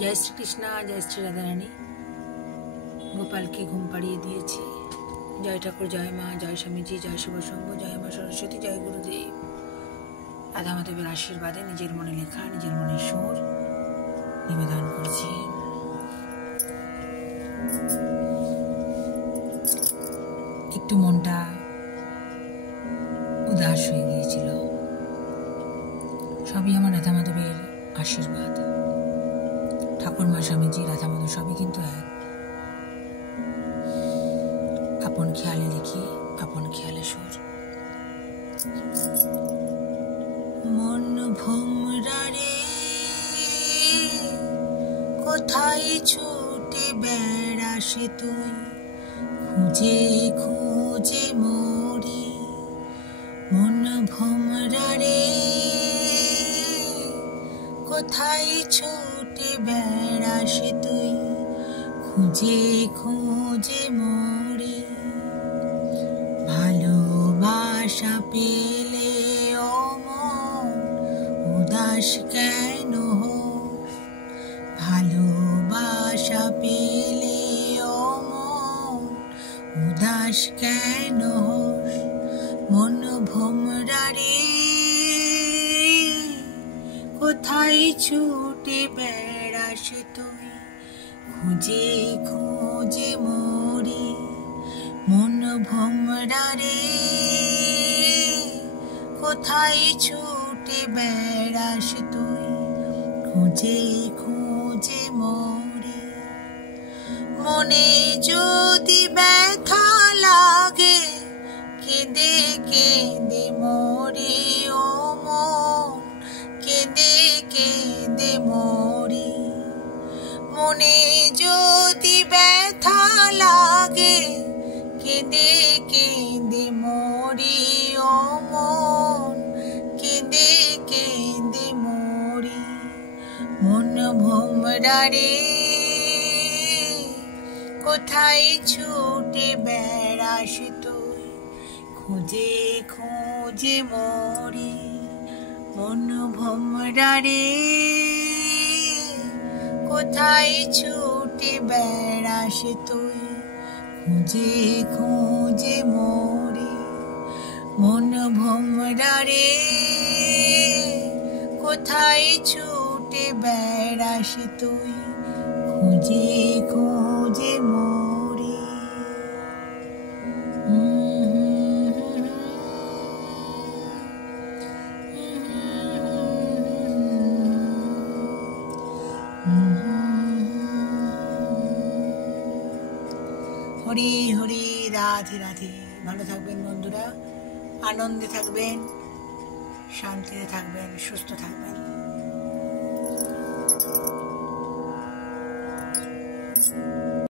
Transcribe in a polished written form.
জয় শ্রীকৃষ্ণ, জয় শ্রী রাধারানী। গোপালকে ঘুম পাড়িয়ে দিয়েছি। জয় ঠাকুর, জয় মা, জয় স্বামীজি, জয় শিবশম্ভ, জয় মা সরস্বতী, জয় গুরুদেব। রাধা মাধবের আশীর্বাদে নিজের মনে লেখা, নিজের মনের সুর নিবেদন করছি। একটু মনটা উদাস হয়ে গিয়েছিল। সবই আমার রাধা মাধবের আশীর্বাদ। ঠাকুর, মা, স্বামীজি, রাধা মাধব সবই কিন্তু এক। আপন খেয়ালে লিখি, আপন খেয়ালে সুর। মন ভোমরা রে, কোথায় ছুটে বেড়াসে তুই, খুঁজে খুঁজে মরি। মন ভোমরা রে, কোথায় ছুটে বেড়াসে তুই, খুঁজে খুঁজে মরি। ভালোবাসা পেলে অমন উদাস কেন হোস, ভালোবাসা পেলে অমন উদাস কেন হোস। মন ভোমরা রে, কোথায় ছুটে বেড়াস তুই, খুঁজে খুঁজে মরি। মন ভোমরা রে, কোথায় ছুটে বেড়াস তুই, খুঁজে খুঁজে মরি। মনে যদি ব্যথা লাগে, কেঁদে কেঁদে মরি। ও মন, কেঁদে কেঁদে মরি। মনে যদি ব্যথা লাগে, কেঁদে কেঁদে মরি। ও মন, কেঁদে কেঁদে মরি। মন ভোমরা রে, কোথায় ছুটে বেড়াস তুই, খুঁজে খুঁজে মরি। মন ভোমরা রে, কোথায় ছুটে বেড়াস তুই, খুঁজে খুঁজে মরি। মন ভোমরা রে, কোথায় ছুটে বেড়াস তুই, খুঁজে খুঁজে মরি। হরি হরি, রাধে রাধে। ভালো থাকবেন বন্ধুরা, আনন্দে থাকবেন, শান্তিতে থাকবেন, সুস্থ থাকবেন।